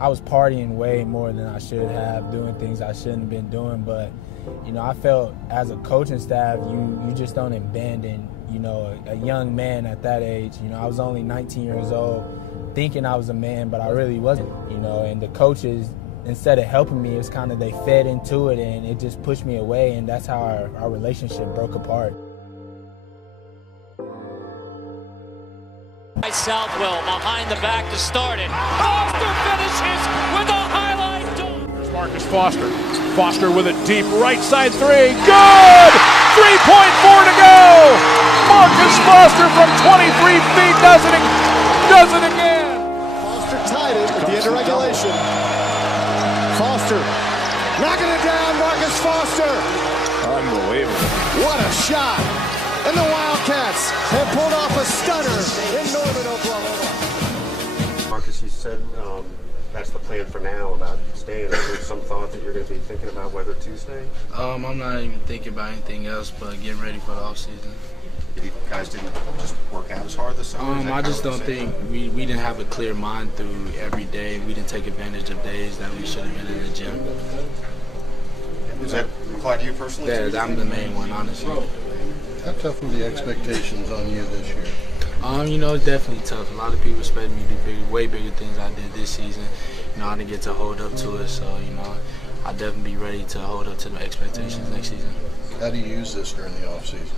I was partying way more than I should have, doing things I shouldn't have been doing. But, you know, I felt as a coaching staff, you just don't abandon, you know, a young man at that age. You know, I was only 19 years old, thinking I was a man, but I really wasn't, you know. And the coaches, instead of helping me, it's kind of they fed into it, and it just pushed me away, and that's how our relationship broke apart. Southwell behind the back to start it. Foster finishes with a highlight dunk. There's Marcus Foster. Foster with a deep right side three. Good! 3.4 to go! Marcus Foster from 23 feet does it again! Foster tied it at the end of regulation. Foster knocking it down. Marcus Foster. Unbelievable. What a shot. And the Wildcats have pulled off a stunner in Norman, Oklahoma. Marcus, you said that's the plan for now about staying. Is there some thought that you're going to be thinking about whether to stay? I'm not even thinking about anything else but getting ready for the offseason. You guys didn't just work out as hard this summer? I just don't think we didn't have a clear mind through every day. We didn't take advantage of days that we should have been in the gym. Does that apply to you personally? Yeah, I'm the main one, honestly. How tough were the expectations on you this year? You know, it's definitely tough. A lot of people expect me to do way bigger things I did this season. You know, I didn't get to hold up to it, so, you know, I'll definitely be ready to hold up to the expectations next season. How do you use this during the offseason?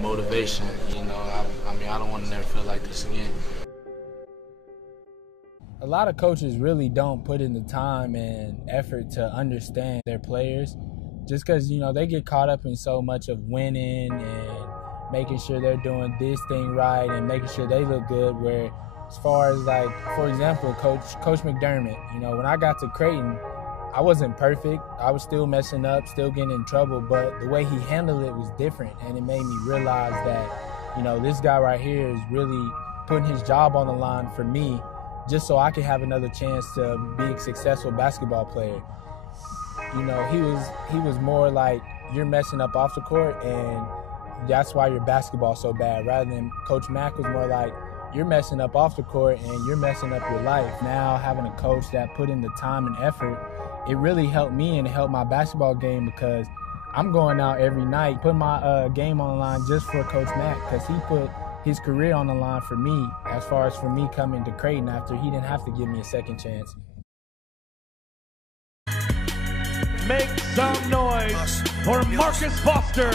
Motivation, you know. I mean, I don't want to never feel like this again. A lot of coaches really don't put in the time and effort to understand their players, just because, you know, they get caught up in so much of winning and making sure they're doing this thing right and making sure they look good, where as far as, like, for example, Coach McDermott, you know, when I got to Creighton, I wasn't perfect. I was still messing up, still getting in trouble, but the way he handled it was different, and it made me realize that, you know, this guy right here is really putting his job on the line for me just so I can have another chance to be a successful basketball player. You know, he was more like, you're messing up off the court and that's why your basketball's so bad, rather than Coach Mack was more like, you're messing up off the court and you're messing up your life. Now having a coach that put in the time and effort, it really helped me and it helped my basketball game, because I'm going out every night, putting my game on the line just for Coach Mack, because he put his career on the line for me, as far as for me coming to Creighton after he didn't have to give me a second chance. Make some noise for Marcus Foster.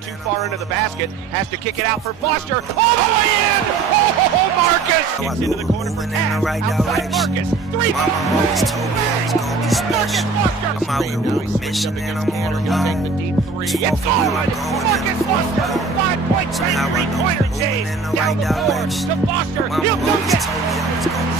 Too far into the basket, has to kick it out for Foster. All the way in! Oh, Marcus! Kicks into the corner for Tash. Outside Marcus. 3 always told me I was gonna be special. I'm out here on a mission and I'm all alone. The deep three. It's good! Marcus Foster! 5-point three-pointer chase. Down the floor to Foster. He'll dunk it!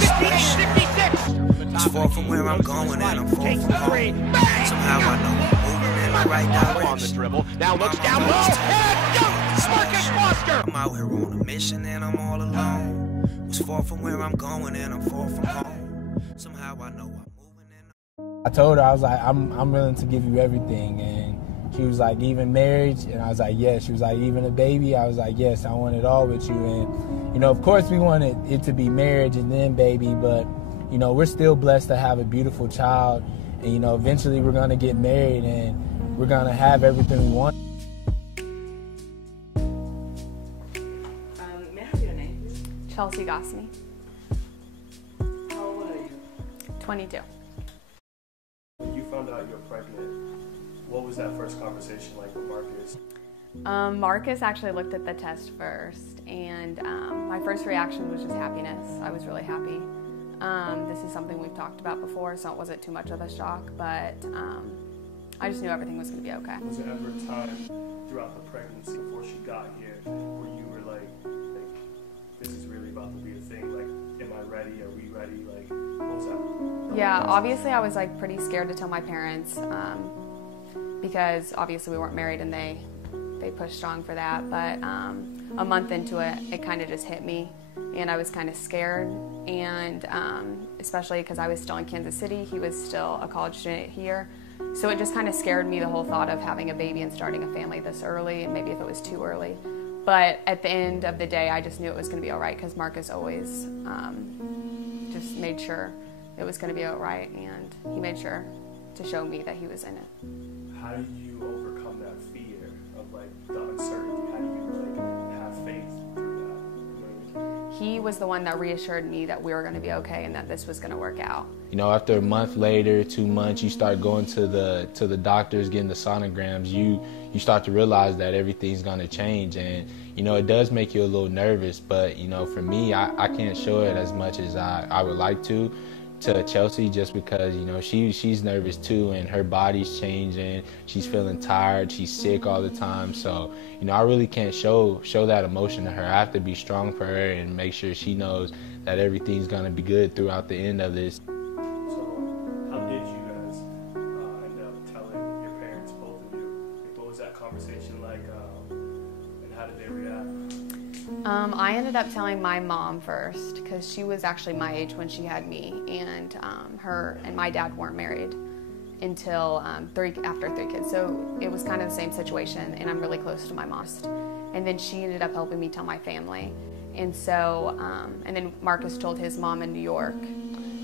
58-66. It's far from where I'm going and I'm far Takes from the three. home. Bang! Somehow I know I'm moving in the right direction. On the dribble. Now looks down low. And dunks! Marcus Foster! I'm out here on a mission and I'm all alone. It's far from where I'm going and I'm far from home. Somehow I know I'm moving in. I told her, I was like, I'm willing to give you everything. And she was like, even marriage? And I was like, yes. She was like, even a baby? I was like, yes, I want it all with you. And, you know, of course we wanted it to be marriage and then baby, but, you know, we're still blessed to have a beautiful child. And, you know, eventually we're going to get married and we're going to have everything we want. May I have your name, please? Chelsea Gosney. How old are you? 22. When you found out you're pregnant, what was that first conversation like with Marcus? Marcus actually looked at the test first, and my first reaction was just happiness. I was really happy. This is something we've talked about before, so it wasn't too much of a shock, but I just knew everything was going to be okay. Was there ever a time throughout the pregnancy before she got here where you were like, this is really about to be a thing? Like, am I ready? Are we ready? Like, what was that? Yeah, obviously I was like pretty scared to tell my parents because obviously we weren't married and they pushed strong for that. But a month into it, it kind of just hit me. And I was kind of scared, and especially because I was still in Kansas City, he was still a college student here. So it just kind of scared me, the whole thought of having a baby and starting a family this early, and maybe if it was too early. But at the end of the day, I just knew it was going to be all right, because Marcus always just made sure it was going to be all right, and he made sure to show me that he was in it. How do you overcome that fear of like the uncertainty? How do you like have faith through that? You know what I mean? He was the one that reassured me that we were going to be okay and that this was going to work out. You know, after a month later, 2 months, you start going to the doctors, getting the sonograms. You start to realize that everything's going to change, and you know, it does make you a little nervous. But you know, for me, I can't show it as much as I would like to Chelsea, just because you know she's nervous too, and her body's changing. She's feeling tired. She's sick all the time. So you know, I really can't show that emotion to her. I have to be strong for her and make sure she knows that everything's going to be good throughout the end of this. Conversation like, and how did they react? I ended up telling my mom first because she was actually my age when she had me, and her and my dad weren't married until after 3 kids. So it was kind of the same situation, and I'm really close to my mom. And then she ended up helping me tell my family, and so and then Marcus told his mom in New York.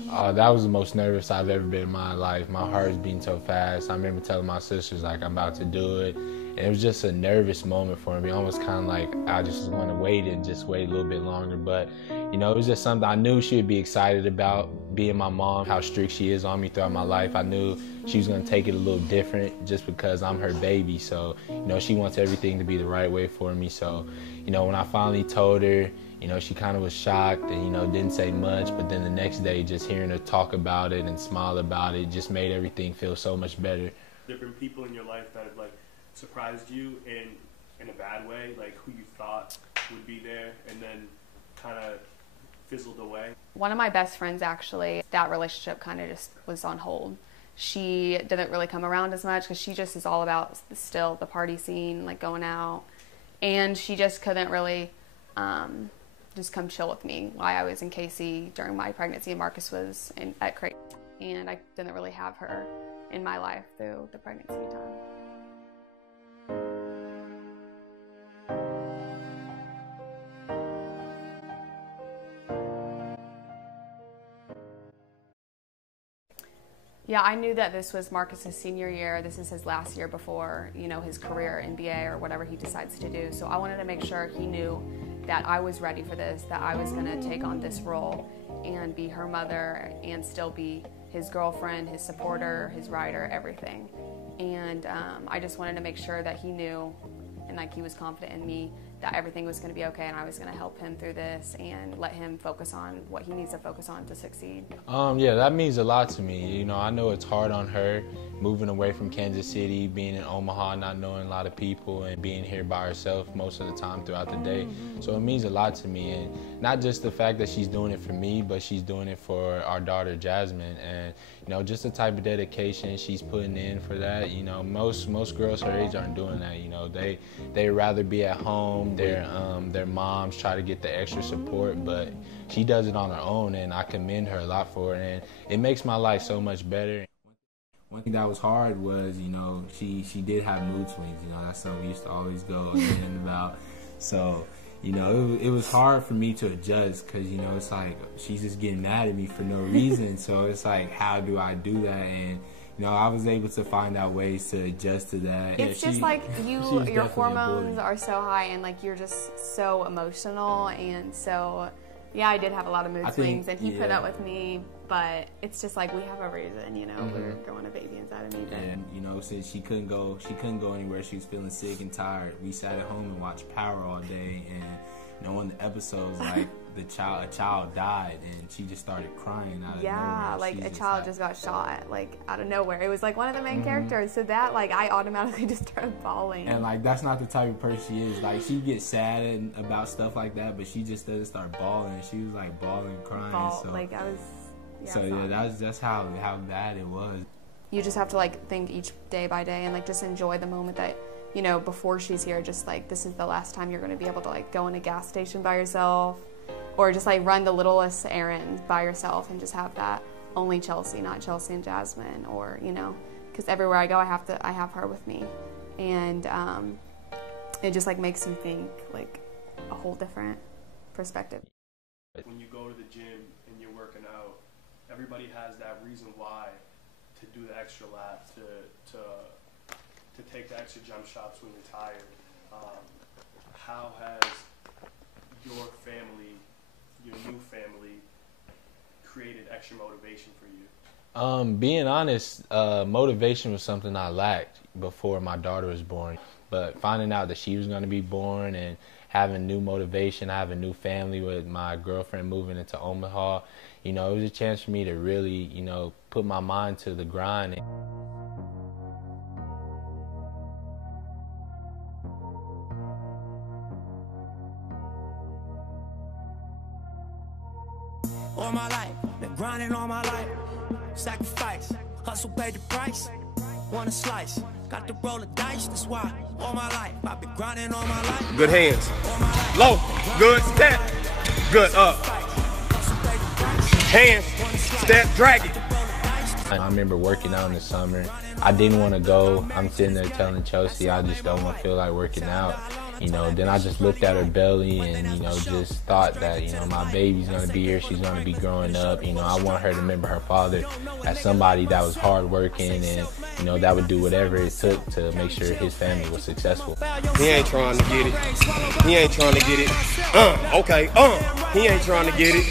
That was the most nervous I've ever been in my life. My heart's beating so fast. I remember telling my sisters like I'm about to do it. And it was just a nervous moment for me, almost kind of like I just want to wait and just wait a little bit longer. But, you know, it was just something I knew she would be excited about, being my mom, how strict she is on me throughout my life. I knew she was going to take it a little different just because I'm her baby. So, you know, she wants everything to be the right way for me. So, you know, when I finally told her, you know, she kind of was shocked and, you know, didn't say much. But then the next day, just hearing her talk about it and smile about it just made everything feel so much better. Different people in your life that have, like, surprised you in a bad way, like who you thought would be there and then kind of fizzled away? One of my best friends, actually, that relationship kind of just was on hold. She didn't really come around as much because she just is all about still the party scene, like going out, and she just couldn't really just come chill with me while I was in KC during my pregnancy and Marcus was at Creighton, and I didn't really have her in my life through the pregnancy time. Yeah, I knew that this was Marcus's senior year. This is his last year before, you know, his career, NBA or whatever he decides to do. So I wanted to make sure he knew that I was ready for this, that I was going to take on this role and be her mother and still be his girlfriend, his supporter, his rider, everything. And I just wanted to make sure that he knew and like he was confident in me that everything was going to be okay and I was going to help him through this and let him focus on what he needs to focus on to succeed. Yeah, that means a lot to me. You know, I know it's hard on her moving away from Kansas City, being in Omaha, not knowing a lot of people and being here by herself most of the time throughout the day. So it means a lot to me, and not just the fact that she's doing it for me, but she's doing it for our daughter Jasmine, and you know, just the type of dedication she's putting in for that. You know, most girls her age aren't doing that. You know, they rather be at home. Their moms try to get the extra support, but she does it on her own, and I commend her a lot for it, and it makes my life so much better. One thing that was hard was, you know, she did have mood swings. You know, that's something we used to always go in about. So, you know, it was hard for me to adjust because, you know, it's like she's just getting mad at me for no reason. So it's like, how do I do that? And you know, I was able to find out ways to adjust to that. It's just like your hormones are so high and like you're just so emotional, and so yeah, I did have a lot of mood swings and he put up with me, but it's just like we have a reason, you know, we're growing a baby inside of me. And you know, since she couldn't go anywhere, she was feeling sick and tired. We sat at home and watched Power all day, and you know, on the episodes like a child died and she just started crying out of nowhere. Like a child just got shot like out of nowhere. It was like one of the main characters, so that like I automatically just started bawling. And like that's not the type of person she is. Like she gets sad about stuff like that, but she just doesn't start bawling. She was like bawling, crying. So like I was. Yeah, so yeah, that's how bad it was. You just have to like think each day by day and like just enjoy the moment that, you know, before she's here. Just like this is the last time you're going to be able to like go in a gas station by yourself. Or just like run the littlest errand by yourself and just have that only Chelsea, not Chelsea and Jasmine, or you know, because everywhere I go I have her with me, and it just like makes you think like a whole different perspective. When you go to the gym and you're working out, everybody has that reason why to do the extra lap, to take the extra jump shots when you're tired. How has your family, your new family, created extra motivation for you? Being honest, motivation was something I lacked before my daughter was born. But finding out that she was going to be born and having new motivation, I have a new family with my girlfriend moving into Omaha, you know, it was a chance for me to really, you know, put my mind to the grind. All my life, been grinding all my life. Sacrifice, hustle paid the price. Want a slice, got to roll the dice. That's why all my life, I've been grinding all my life. Good hands. Low, good step, good up. Hands, step, drag it. I remember working out in the summer. I didn't want to go. I'm sitting there telling Chelsea I just don't feel like working out. You know, then I just looked at her belly and, you know, just thought that, you know, my baby's going to be here. She's going to be growing up. You know, I want her to remember her father as somebody that was hardworking and, you know, that would do whatever it took to make sure his family was successful. He ain't trying to get it. He ain't trying to get it. Okay. He ain't trying to get it.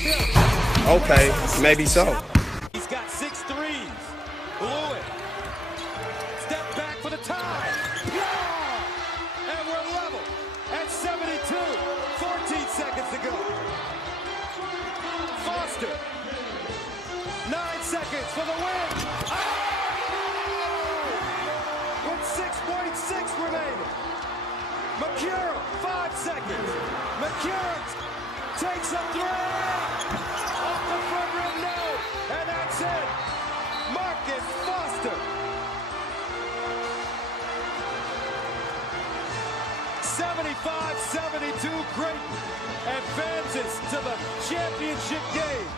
Okay, maybe so. He's got 6 threes. Blew it. Step back for the tie. Yeah! And we're level at 72. 14 seconds to go. Foster. 9 seconds for the win. Oh! With 6.6 remaining. McCura, 5 seconds. McCura takes a three. Off the front rim, no. And that's it. Marcus Foster. 75-72, Creighton advances to the championship game.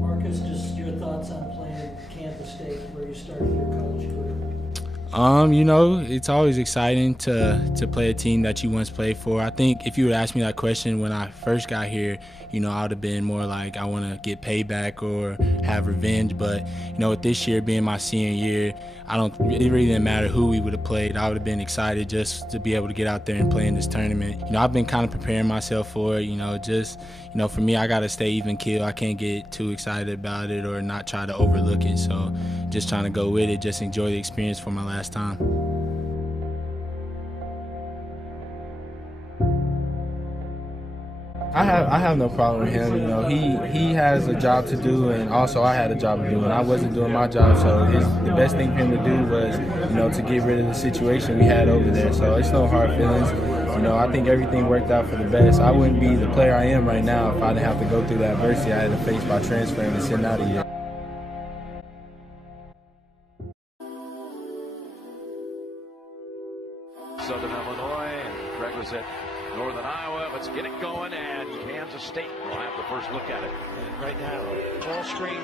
Marcus, just your thoughts on playing at Kansas State where you started your college career? You know, it's always exciting to play a team that you once played for. I think if you would ask me that question when I first got here, you know, I would have been more like I want to get payback or have revenge. But, you know, with this year being my senior year, it really didn't matter who we would have played. I would have been excited just to be able to get out there and play in this tournament. You know, I've been kind of preparing myself for it, you know, just, you know, for me, I got to stay even keel. I can't get too excited about it or not try to overlook it. So just trying to go with it, just enjoy the experience for my last time. I have no problem with him. You know, he has a job to do, and also I had a job to do, and I wasn't doing my job. So the best thing for him to do was, you know, to get rid of the situation we had over there. So it's no hard feelings. You know, I think everything worked out for the best. I wouldn't be the player I am right now if I didn't have to go through the adversity I had to face by transferring and sitting out a year. Southern Illinois and Greg was at Northern Iowa. Let's get it going, and Kansas State will have the first look at it. And right now, ball screen.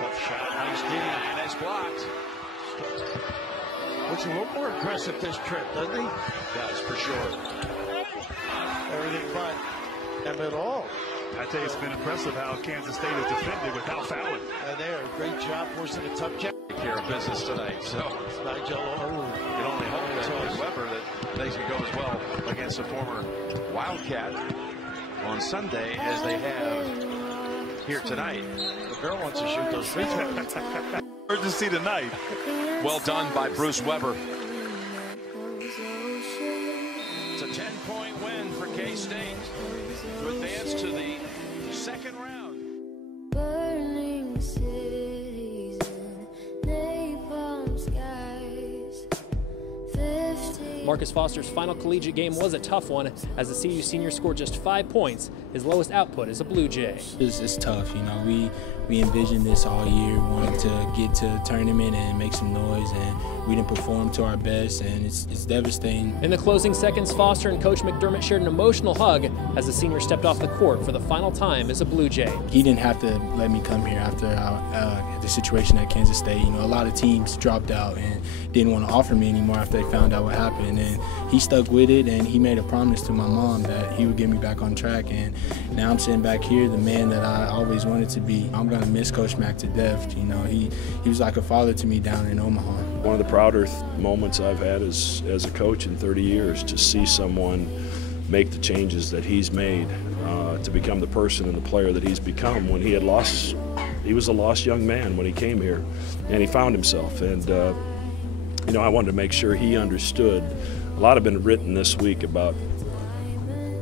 Tough shot, nice D. And it's blocked. Looks a little more aggressive this trip, doesn't he? Does, for sure. Everything but at all. I tell you, it's been impressive how Kansas State has defended without fouling. And there, great job forcing a tough check. Take care of business tonight. So it's Nigel O'Rourke. You can only hope that Weber that things can go as well against a former Wildcat on Sunday as they have here tonight. The girl wants to shoot those free throws. Urgency tonight. Well done by Bruce Weber. It's a 10-point win for K-State to advance to the second round. Burning cities and napalm skies. 15 Marcus Foster's final collegiate game was a tough one as the CU senior scored just 5 points, his lowest output as a Blue Jay. It's tough, you know. We envisioned this all year, wanted to get to the tournament and make some noise, and we didn't perform to our best, and it's devastating. In the closing seconds, Foster and Coach McDermott shared an emotional hug as the senior stepped off the court for the final time as a Blue Jay. He didn't have to let me come here after the situation at Kansas State. You know, a lot of teams dropped out, and didn't want to offer me anymore after they found out what happened. And he stuck with it, and he made a promise to my mom that he would get me back on track. And now I'm sitting back here, the man that I always wanted to be. I'm going to miss Coach Mack to death. You know, he was like a father to me down in Omaha. One of the prouder moments I've had as a coach in 30 years, to see someone make the changes that he's made to become the person and the player that he's become. When he was a lost young man when he came here, and he found himself. And you know, I wanted to make sure he understood. A lot have been written this week about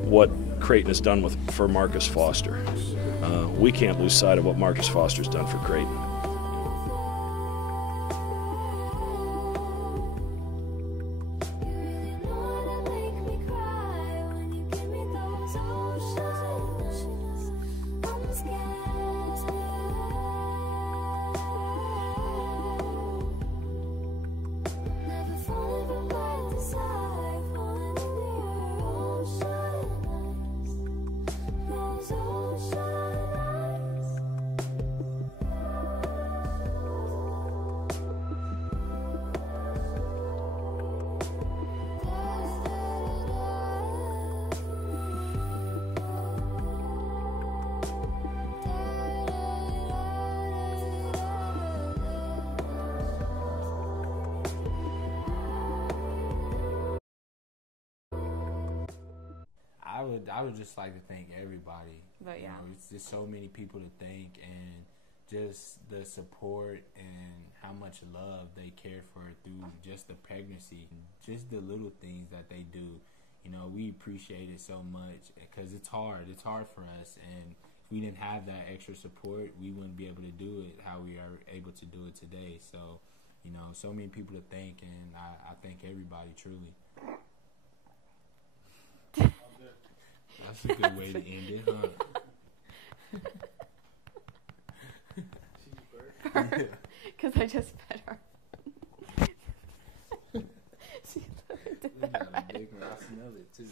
what Creighton has done for Marcus Foster. We can't lose sight of what Marcus Foster's done for Creighton. I would just like to thank everybody. But yeah, you know, it's just so many people to thank, and just the support and how much love they care for through just the pregnancy, just the little things that they do. You know, we appreciate it so much because it's hard. It's hard for us, and if we didn't have that extra support, we wouldn't be able to do it how we are able to do it today. So, you know, so many people to thank, and I thank everybody truly. That's a good way to end it, huh? Because I just fed her. She did that. I smell it too.